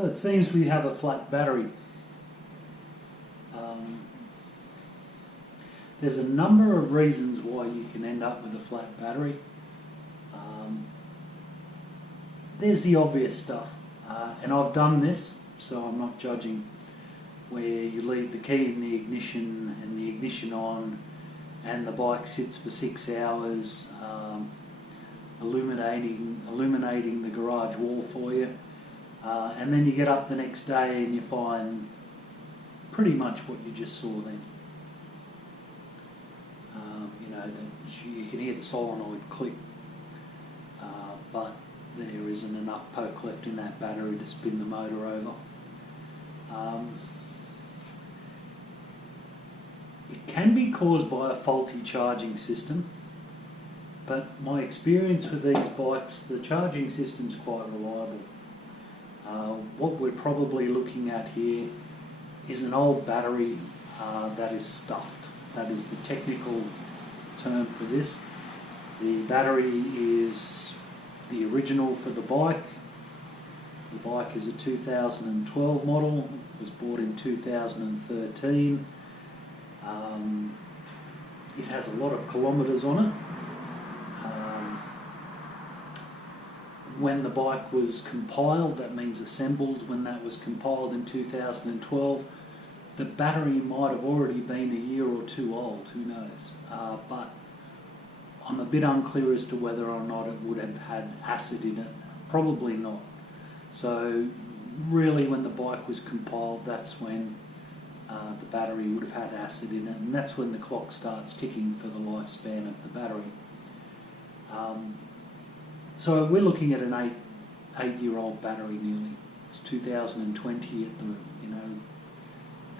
So it seems we have a flat battery. There's a number of reasons why you can end up with a flat battery. There's the obvious stuff, and I've done this, so I'm not judging, where you leave the key in the ignition and the ignition on, and the bike sits for 6 hours, illuminating the garage wall for you, and then you get up the next day and you find pretty much what you just saw then. You know, you can hear the solenoid click, but there isn't enough poke left in that battery to spin the motor over. It can be caused by a faulty charging system, but my experience with these bikes, the charging system's quite reliable. What we're probably looking at here is an old battery that is stuffed. That is the technical term for this. The battery is the original for the bike. The bike is a 2012 model. It was bought in 2013. It has a lot of kilometres on it. When the bike was compiled, that means assembled, when that was compiled in 2012, the battery might have already been a year or two old, who knows. But I'm a bit unclear as to whether or not it would have had acid in it. Probably not. So really when the bike was compiled, that's when the battery would have had acid in it, and that's when the clock starts ticking for the lifespan of the battery. So we're looking at an eight-year-old battery nearly. It's 2020 at the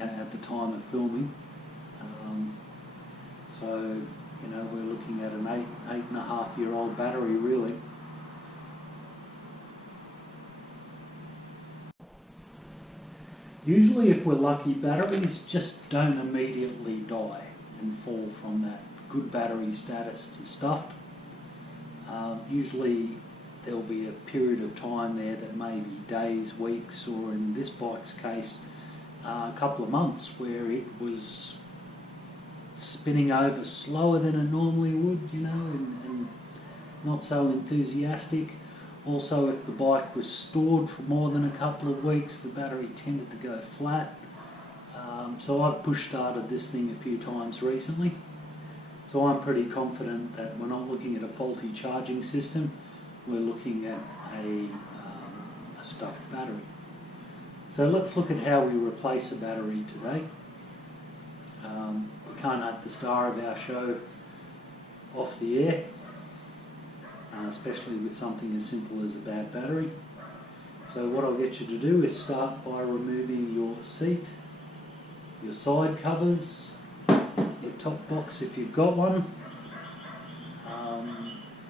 at the time of filming. So we're looking at an eight and a half year old battery really. Usually, if we're lucky, batteries just don't immediately die and fall from that good battery status to stuffed. Usually there'll be a period of time there that may be days, weeks, or in this bike's case, a couple of months where it was spinning over slower than it normally would, and not so enthusiastic. Also, if the bike was stored for more than a couple of weeks, the battery tended to go flat. So I've push started this thing a few times recently. So I'm pretty confident that we're not looking at a faulty charging system, we're looking at a stuffed battery. So let's look at how we replace a battery today. We can't have the star of our show off the air, especially with something as simple as a bad battery. So what I'll get you to do is start by removing your seat, your side covers, your top box if you've got one.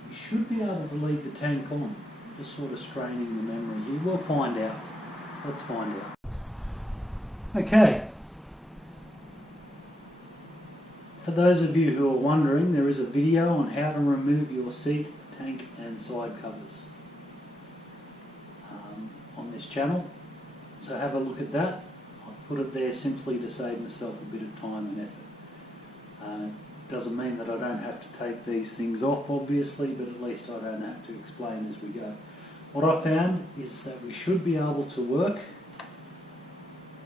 You should be able to leave the tank on. Just sort of straining the memory here. We'll find out. Let's find out. Okay. For those of you who are wondering, there is a video on how to remove your seat, tank and side covers on this channel. So have a look at that. I've put it there simply to save myself a bit of time and effort. Doesn't mean that I don't have to take these things off, obviously, but at least I don't have to explain as we go. What I found is that we should be able to work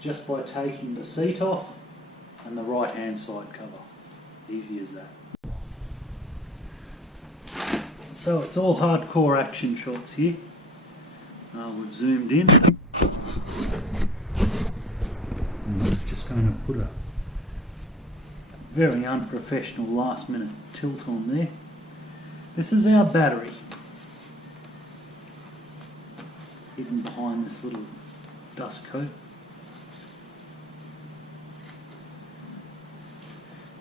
just by taking the seat off and the right hand side cover. Easy as that. So it's all hardcore action shots here. We've zoomed in. I'm just going to put a very unprofessional last minute tilt on there. This is our battery, hidden behind this little dust coat.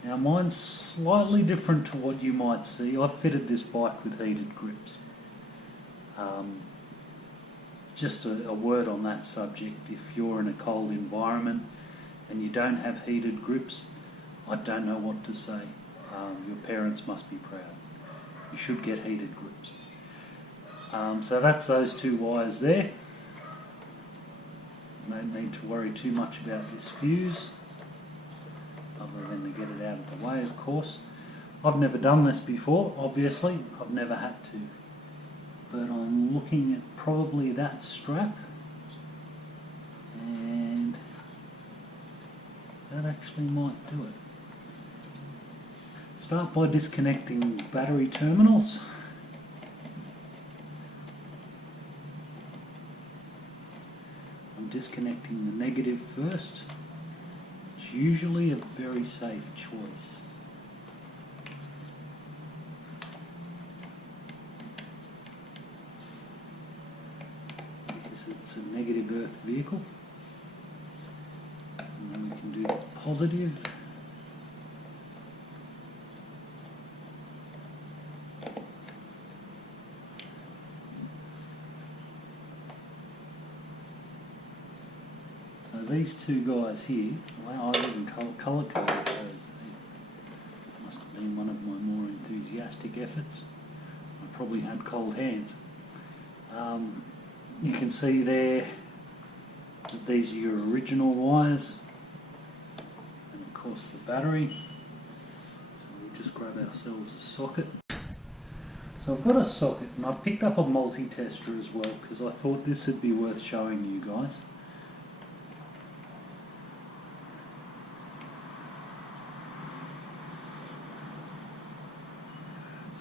Now mine's slightly different to what you might see. I've fitted this bike with heated grips. Just a word on that subject, if you're in a cold environment and you don't have heated grips, I don't know what to say. Your parents must be proud. You should get heated grips. So that's those two wires there. Don't need to worry too much about this fuse, other than to get it out of the way, of course. I've never done this before, obviously, I've never had to, but I'm looking at probably that strap, and that actually might do it. Start by disconnecting battery terminals. I'm disconnecting the negative first. It's usually a very safe choice. Because it's a negative earth vehicle. And then we can do the positive. So these two guys here, wow, I even colour coded those. They must have been one of my more enthusiastic efforts. I probably had cold hands. You can see there that these are your original wires, and of course the battery. So we'll just grab ourselves a socket. So I've got a socket, and I've picked up a multi-tester as well because I thought this would be worth showing you guys.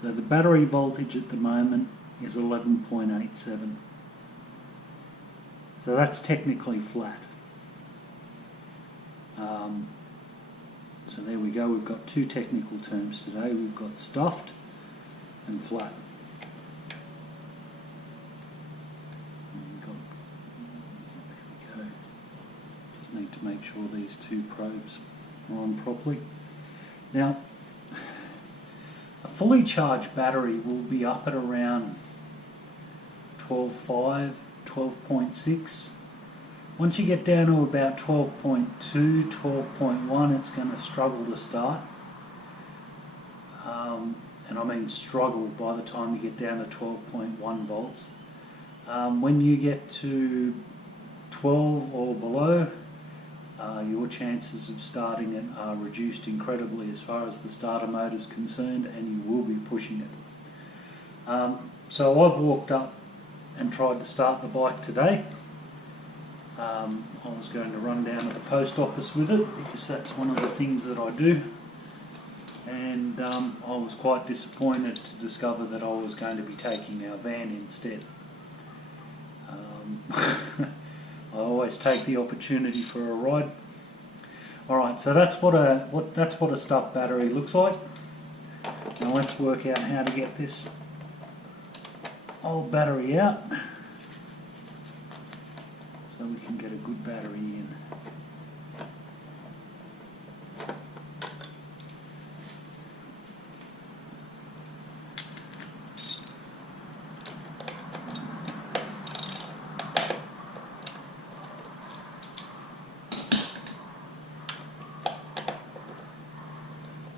So the battery voltage at the moment is 11.87. So that's technically flat. So there we go, we've got two technical terms today. We've got stuffed and flat. There we go. Just need to make sure these two probes are on properly. Now, a fully charged battery will be up at around 12.5, 12.6. Once you get down to about 12.2, 12.1, it's going to struggle to start. And I mean struggle by the time you get down to 12.1 volts. When you get to 12 or below, your chances of starting it are reduced incredibly as far as the starter mode is concerned, and you will be pushing it. So I've walked up and tried to start the bike today. I was going to run down to the post office with it because that's one of the things that I do, and I was quite disappointed to discover that I was going to be taking our van instead. I always take the opportunity for a ride. Alright, so that's what a stuffed battery looks like. Now let's work out how to get this old battery out so we can get a good battery in.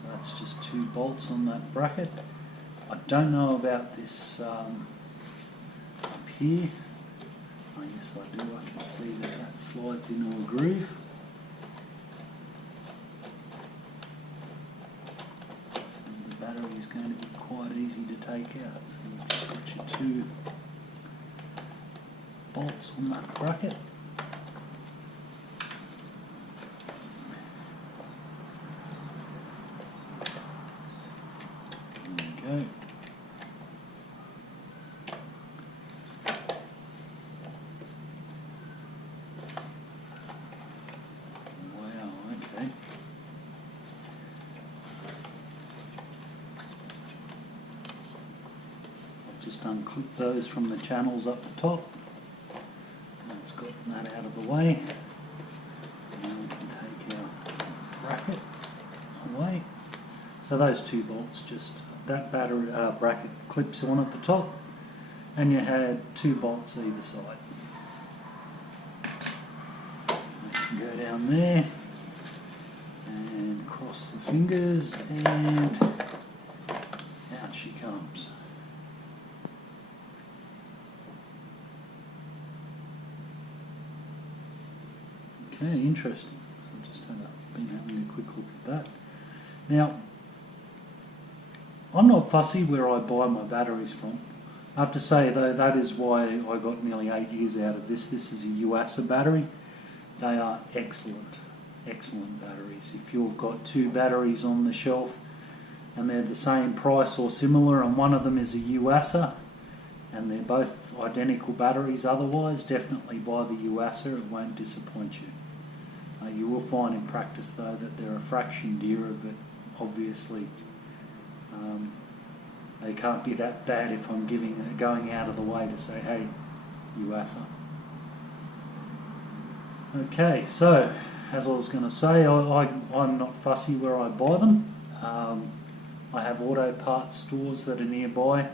That's just two bolts on that bracket. I don't know about this up here. Oh yes I do, I can see that that slides into a groove. So the battery is going to be quite easy to take out. So you've just got your two bolts on that bracket. There we go. Wow, okay. I've just unclipped those from the channels up the top. That's got that out of the way. Now we can take our bracket away. So those two bolts, just that battery bracket clips on at the top, and you had two bolts either side. You can go down there and cross the fingers, and out she comes. Okay, interesting. So I've just been having a quick look at that. Now, I'm not fussy where I buy my batteries from. I have to say though, that is why I got nearly 8 years out of this. This is a Yuasa battery. They are excellent, excellent batteries. If you've got 2 batteries on the shelf and they're the same price or similar, and one of them is a Yuasa, and they're both identical batteries otherwise, definitely buy the Yuasa, it won't disappoint you. You will find in practice though that they're a fraction dearer, but obviously they can't be that bad if I'm going out of the way to say, hey, Yuasa. Okay, so as I was going to say, I'm not fussy where I buy them. I have auto parts stores that are nearby,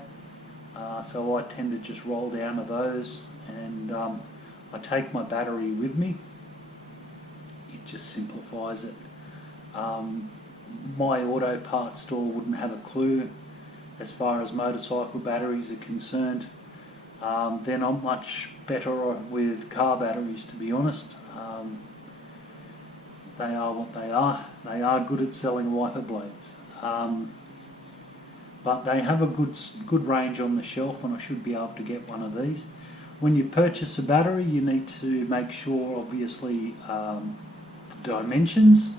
so I tend to just roll down to those, and I take my battery with me. It just simplifies it. My auto parts store wouldn't have a clue as far as motorcycle batteries are concerned. They're not much better with car batteries, to be honest. They are what they are. They are good at selling wiper blades. But they have a good range on the shelf, and I should be able to get one of these. When you purchase a battery, you need to make sure, obviously, dimensions.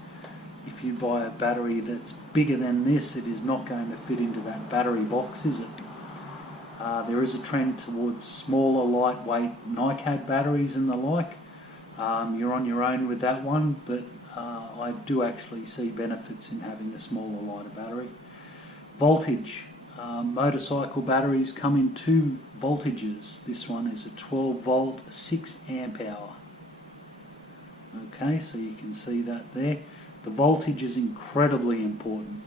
If you buy a battery that's bigger than this, it is not going to fit into that battery box, is it? There is a trend towards smaller, lightweight NiCad batteries and the like. You're on your own with that one, but I do actually see benefits in having a smaller, lighter battery. Voltage. Motorcycle batteries come in 2 voltages. This one is a 12 volt, 6 amp hour. Okay, so you can see that there. The voltage is incredibly important.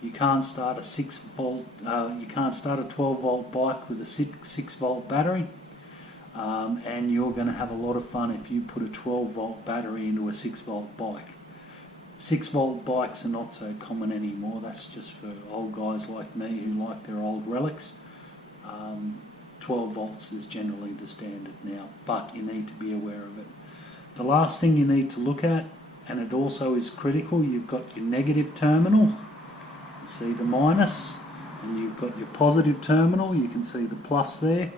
You can't start a 6 volt, you can't start a 12 volt bike with a 6 volt battery, and you're going to have a lot of fun if you put a 12 volt battery into a 6 volt bike. 6 volt bikes are not so common anymore. That's just for old guys like me who like their old relics. 12 volts is generally the standard now, but you need to be aware of it. The last thing you need to look at, and it also is critical, you've got your negative terminal, you see the minus, and you've got your positive terminal, you can see the plus there.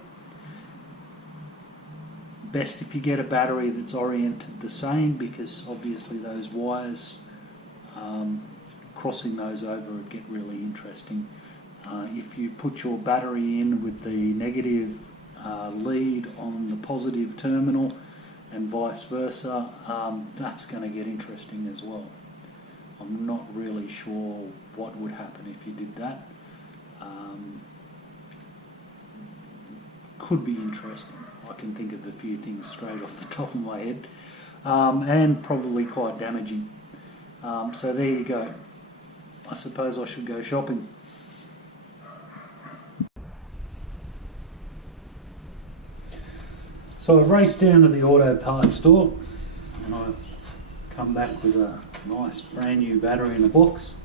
Best if you get a battery that's oriented the same, because obviously those wires, crossing those over would get really interesting. If you put your battery in with the negative lead on the positive terminal and vice versa, that's going to get interesting as well. I'm not really sure what would happen if you did that. Could be interesting. I can think of a few things straight off the top of my head, and probably quite damaging. So there you go. I suppose I should go shopping. So I've raced down to the auto parts store, and I've come back with a nice brand new battery in a box.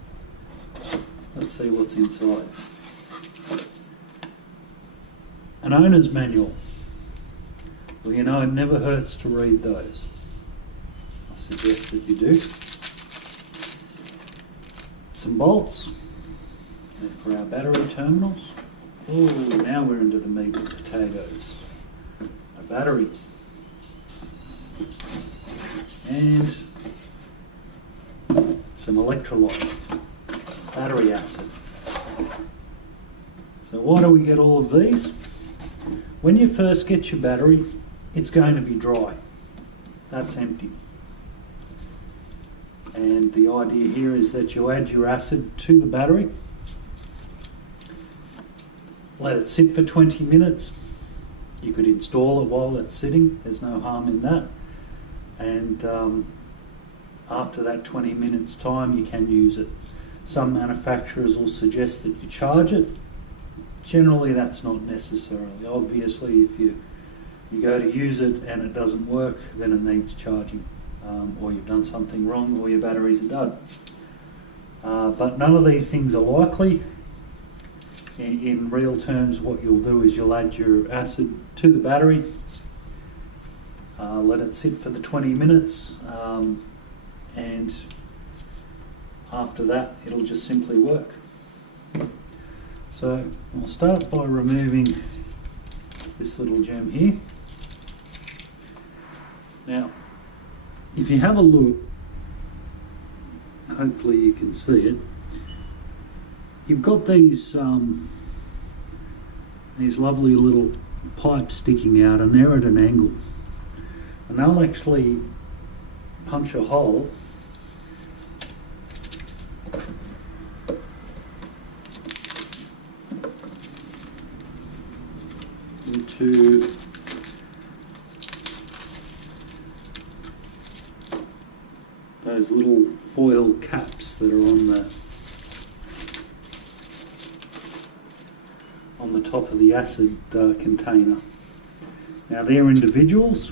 Let's see what's inside. An owner's manual. Well, you know, it never hurts to read those. I suggest that you do. Some bolts for our battery terminals. Oh, now we're into the meat and potatoes. A battery. And some electrolyte. Battery acid. So why do we get all of these? When you first get your battery, it's going to be dry. That's empty. And the idea here is that you add your acid to the battery, let it sit for 20 minutes. You could install it while it's sitting, there's no harm in that. And after that 20 minutes time, you can use it. Some manufacturers will suggest that you charge it. Generally, that's not necessarily. Obviously, if you go to use it and it doesn't work, then it needs charging. Or you've done something wrong, or your batteries are done. But none of these things are likely. In real terms, what you'll do is you'll add your acid to the battery, let it sit for the 20 minutes, and after that it'll just simply work. So I'll start by removing this little gem here. Now, if you have a look, hopefully you can see it, you've got these lovely little pipes sticking out, and they're at an angle, and they'll actually punch a hole into those little foil caps that are on the top of the acid container. Now they're individuals,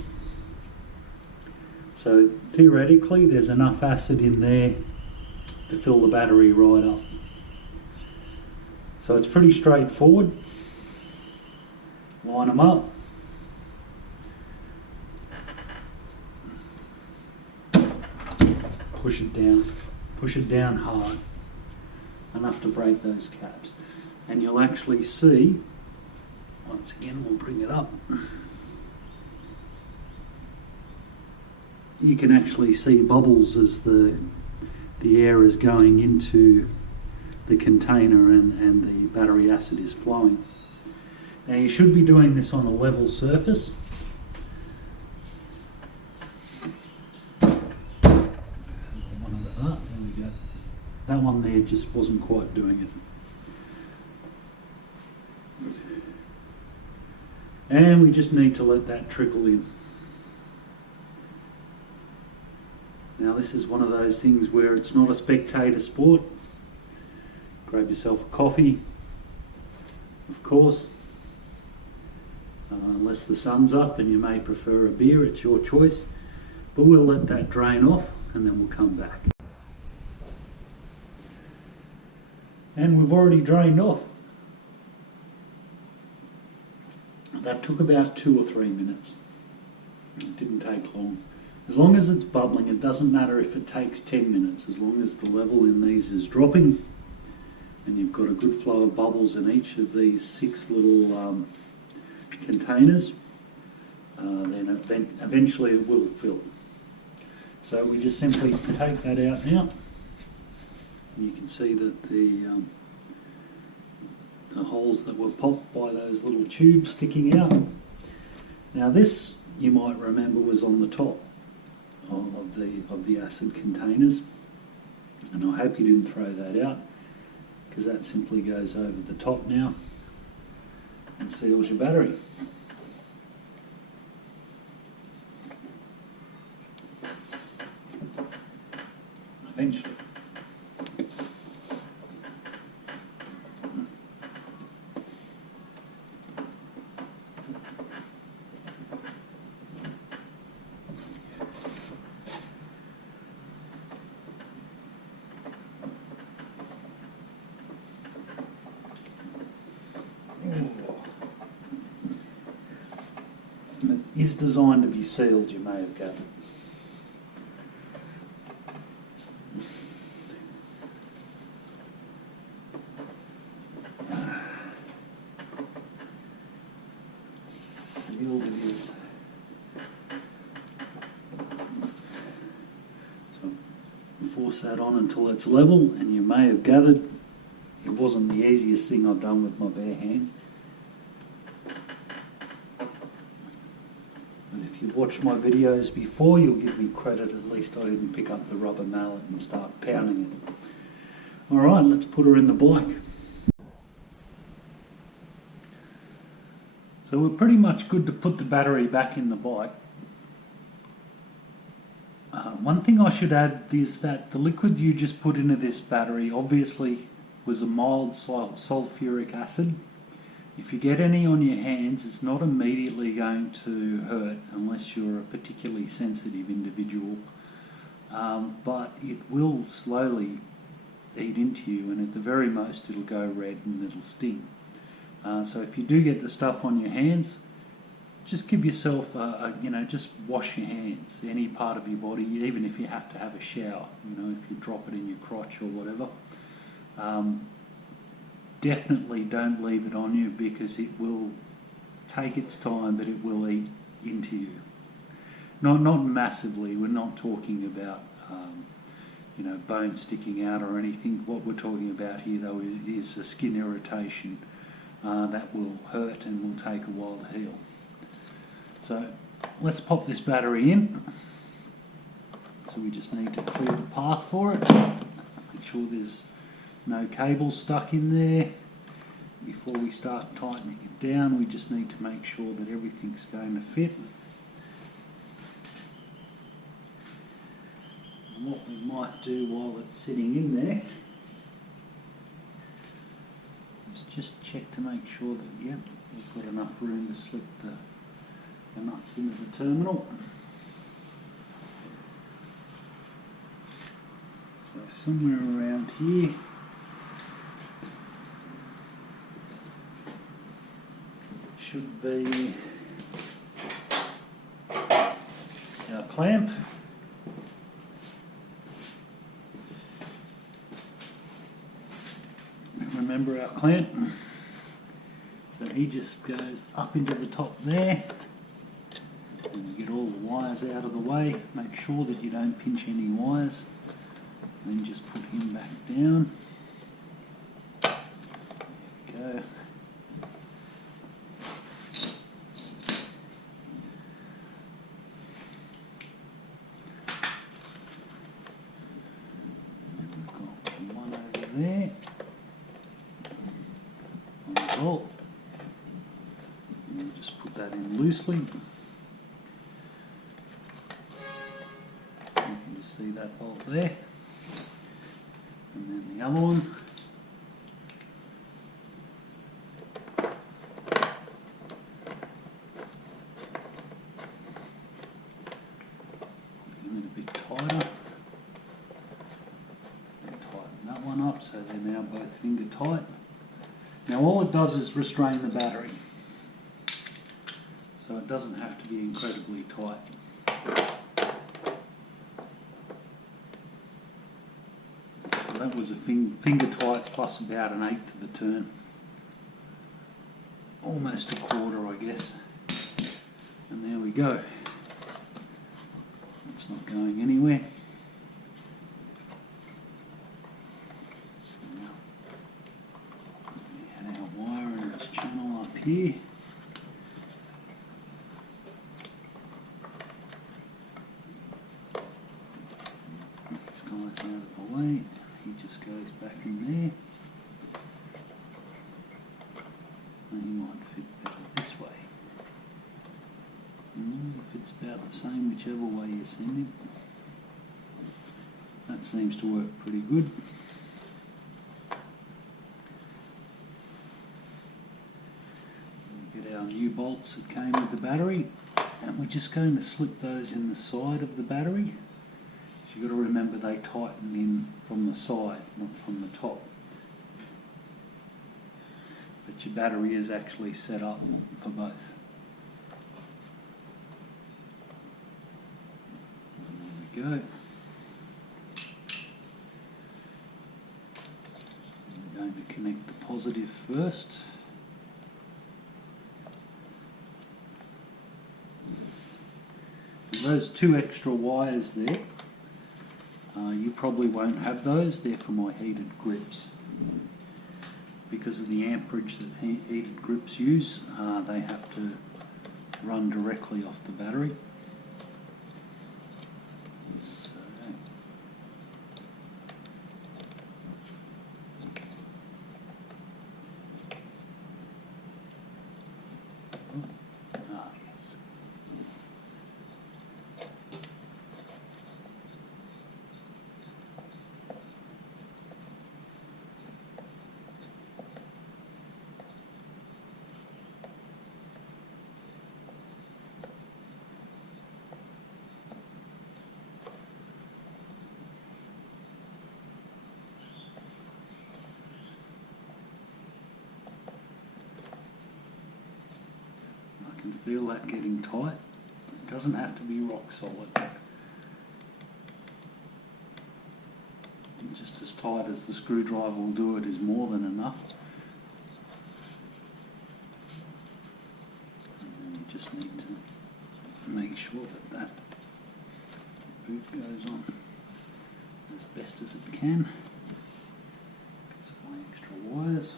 so theoretically there's enough acid in there to fill the battery right up. So it's pretty straightforward. Line them up. Push it down hard, enough to break those caps. And you'll actually see, once again we'll bring it up, you can actually see bubbles as the air is going into the container and the battery acid is flowing. Now you should be doing this on a level surface. That one there just wasn't quite doing it. And we just need to let that trickle in. Now this is one of those things where it's not a spectator sport. Grab yourself a coffee, of course. Unless the sun's up and you may prefer a beer, it's your choice. But we'll let that drain off and then we'll come back. And we've already drained off. That took about 2 or 3 minutes. It didn't take long. As long as it's bubbling, it doesn't matter if it takes 10 minutes, as long as the level in these is dropping and you've got a good flow of bubbles in each of these 6 little containers, then eventually it will fill. So we just simply take that out now. You can see that the holes that were popped by those little tubes sticking out. Now this, you might remember, was on the top of the acid containers, and I hope you didn't throw that out, because that simply goes over the top now and seals your battery. Eventually. It is designed to be sealed, you may have gathered. Sealed it is. So force that on until it's level, and you may have gathered it wasn't the easiest thing I've done with my bare hands. If you've watched my videos before, you'll give me credit. At least I didn't pick up the rubber mallet and start pounding it. Alright, let's put her in the bike. So we're pretty much good to put the battery back in the bike. One thing I should add is that the liquid you just put into this battery obviously was a mild sulfuric acid. If you get any on your hands, it's not immediately going to hurt unless you're a particularly sensitive individual, but it will slowly eat into you, and at the very most it'll go red and it'll sting. So if you do get the stuff on your hands, just give yourself just wash your hands, any part of your body, even if you have to have a shower, if you drop it in your crotch or whatever. Definitely don't leave it on you, because it will take its time, but it will eat into you. Not massively. We're not talking about bone sticking out or anything. What we're talking about here, though, is a skin irritation that will hurt and will take a while to heal. So let's pop this battery in. So we just need to clear the path for it. Make sure there's no cables stuck in there. Before we start tightening it down, we just need to make sure that everything's going to fit. And what we might do while it's sitting in there is just check to make sure that, yep, we've got enough room to slip the nuts into the terminal. So somewhere around here should be our clamp. Remember our clamp. So he just goes up into the top there. And you get all the wires out of the way. Make sure that you don't pinch any wires. And then just put him back down. There we go. And we've got one over there. On the bolt. And we'll just put that in loosely. See that bolt there, and then the other one. Put it a bit tighter. And tighten that one up so they're now both finger tight. Now all it does is restrain the battery, so it doesn't have to be incredibly tight. That was a finger tight plus about an eighth of a turn. Almost a quarter, I guess. And there we go. It's not going anywhere. Now, we had our wire in its channel up here. This guy's out of the way. He just goes back in there. And he might fit better this way. It fits about the same whichever way you send him. That seems to work pretty good. We get our new bolts that came with the battery, and we're just going to slip those in the side of the battery. You've got to remember they tighten in from the side, not from the top. But your battery is actually set up for both. There we go. I'm going to connect the positive first. And those two extra wires there, you probably won't have those. They're for my heated grips. Because of the amperage that heated grips use, they have to run directly off the battery. can feel that getting tight. It doesn't have to be rock solid. Just as tight as the screwdriver will do it is more than enough. And then you just need to make sure that that boot goes on as best as it can. Get some more extra wires.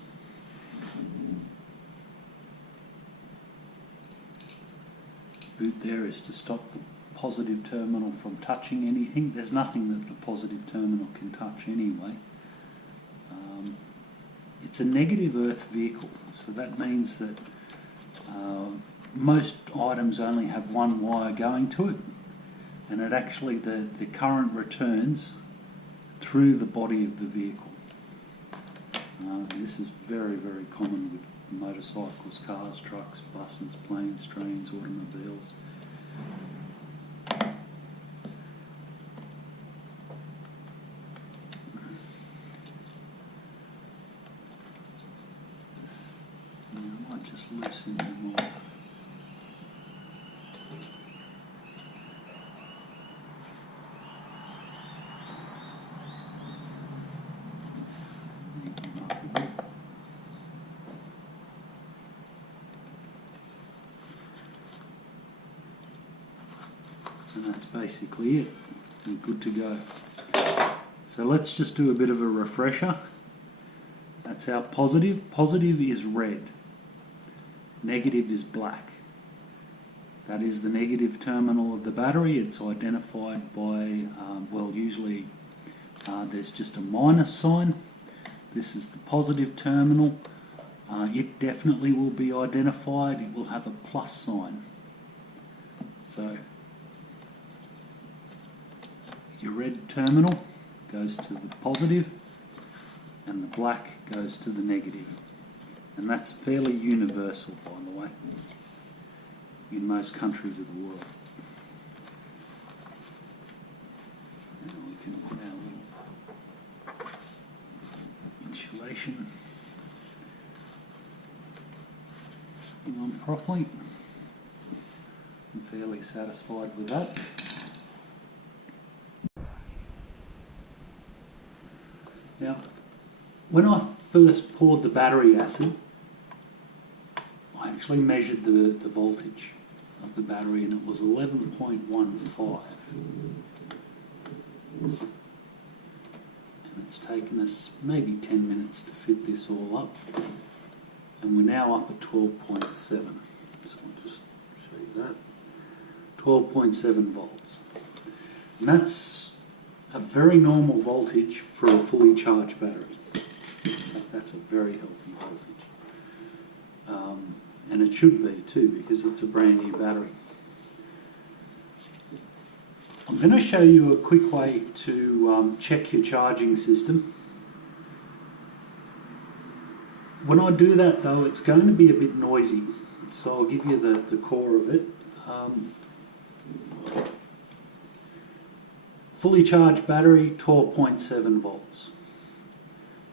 Boot there is to stop the positive terminal from touching anything. There's nothing that the positive terminal can touch anyway. It's a negative earth vehicle, so that means that most items only have one wire going to it, and it actually the current returns through the body of the vehicle. This is very, very common with motorcycles, cars, trucks, buses, planes, trains, automobiles. I might just loosen them all. And that's basically it. We're good to go. So let's just do a bit of a refresher. That's our positive. Positive is red. Negative is black. That is the negative terminal of the battery. It's identified by, well, usually there's just a minus sign. This is the positive terminal. It definitely will be identified. It will have a plus sign. So your red terminal goes to the positive and the black goes to the negative. And that's fairly universal, by the way, in most countries of the world. Now we can put our little insulation on properly. I'm fairly satisfied with that. Now, when I first poured the battery acid, I actually measured the voltage of the battery and it was 11.15. And it's taken us maybe 10 minutes to fit this all up. And we're now up at 12.7. So I'll just show you that. 12.7 volts. And that's a very normal voltage for a fully charged battery. That's a very healthy voltage. And it should be too, because it's a brand new battery. I'm going to show you a quick way to check your charging system. When I do that though, it's going to be a bit noisy, so I'll give you the core of it. Fully charged battery, 12.7 volts.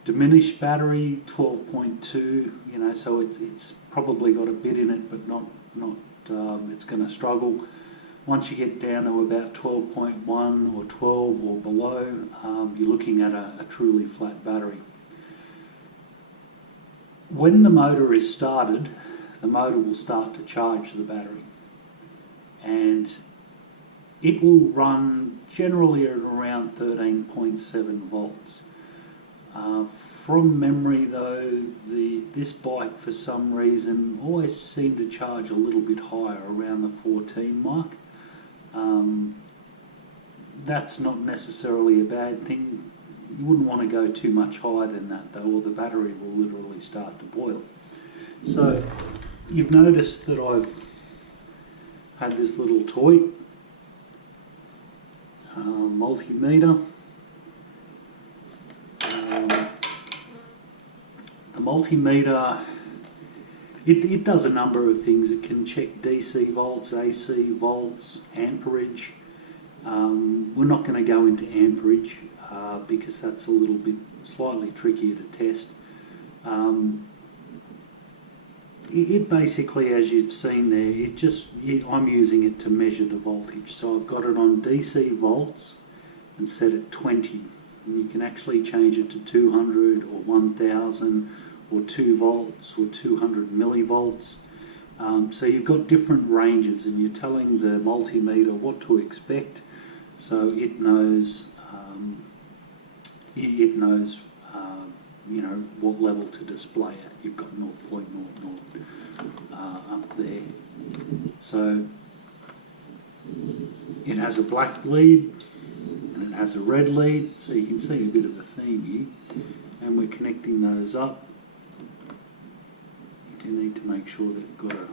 Diminished battery, 12.2, you know, so it's probably got a bit in it, but not it's going to struggle. Once you get down to about 12.1 or 12 or below, you're looking at a truly flat battery. When the motor is started, the motor will start to charge the battery. And it will run generally at around 13.7 volts. From memory though, this bike for some reason always seemed to charge a little bit higher, around the 14 mark. That's not necessarily a bad thing. You wouldn't want to go too much higher than that though, or the battery will literally start to boil. So you've noticed that I've had this little toy multimeter. The multimeter, it does a number of things. It can check DC volts, AC volts, amperage. We're not going to go into amperage because that's a little bit slightly trickier to test. it basically, as you've seen there, I'm using it to measure the voltage. So I've got it on DC volts and set it 20. And you can actually change it to 200 or 1000 or 2 volts or 200 millivolts. So you've got different ranges, and you're telling the multimeter what to expect, so it knows what level to display at. You've got 0.00 up there. So it has a black lead and it has a red lead, so you can see a bit of a theme here, and we're connecting those up. You do need to make sure they've got a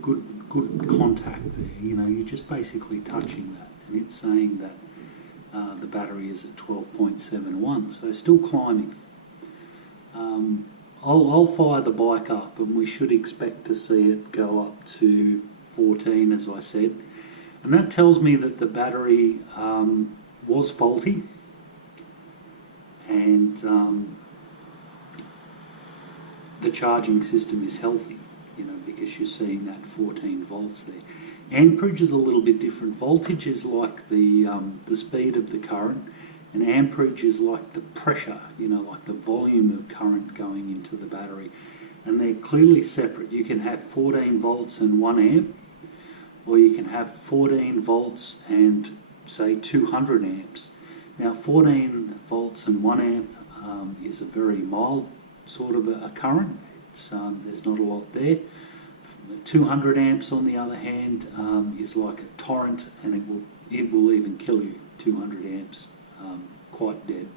good contact there. You're just basically touching that, and it's saying that the battery is at 12.71, so still climbing. I'll fire the bike up, and we should expect to see it go up to 14, as I said, and that tells me that the battery was faulty, and the charging system is healthy, because you're seeing that 14 volts there. Amperage is a little bit different. Voltage is like the speed of the current, and amperage is like the pressure, like the volume of current going into the battery. And they're clearly separate. You can have 14 volts and 1 amp, or you can have 14 volts and, say, 200 amps. Now, 14 volts and 1 amp is a very mild sort of a current. There's not a lot there. 200 amps, on the other hand, is like a torrent, and it will even kill you. 200 amps, quite dead.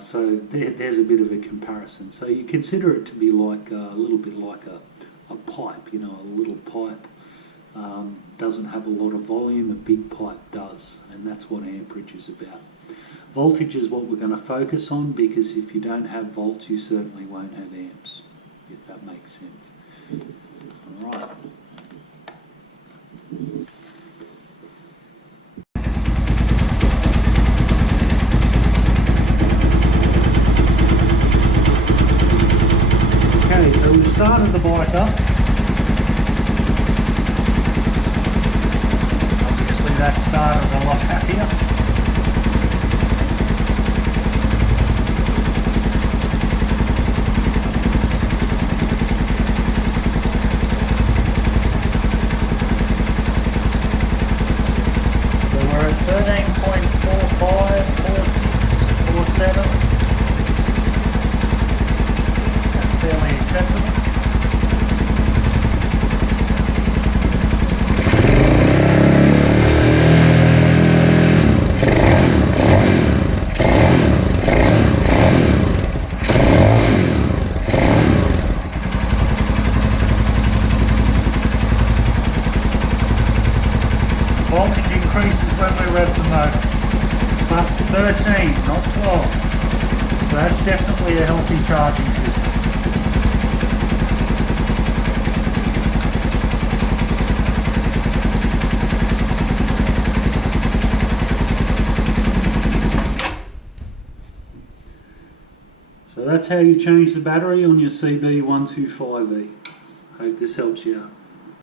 So there's a bit of a comparison. So you consider it to be like a little bit like a pipe. A little pipe doesn't have a lot of volume. A big pipe does, and that's what amperage is about. Voltage is what we're going to focus on, because if you don't have volts, you certainly won't have amps, if that makes sense. All right. Okay, so we've started the bike up. Obviously that started a lot happier. Voltage increases when we rev the motor, but 13, not 12. So that's definitely a healthy charging system. So that's how you change the battery on your CB125E. Hope this helps you out.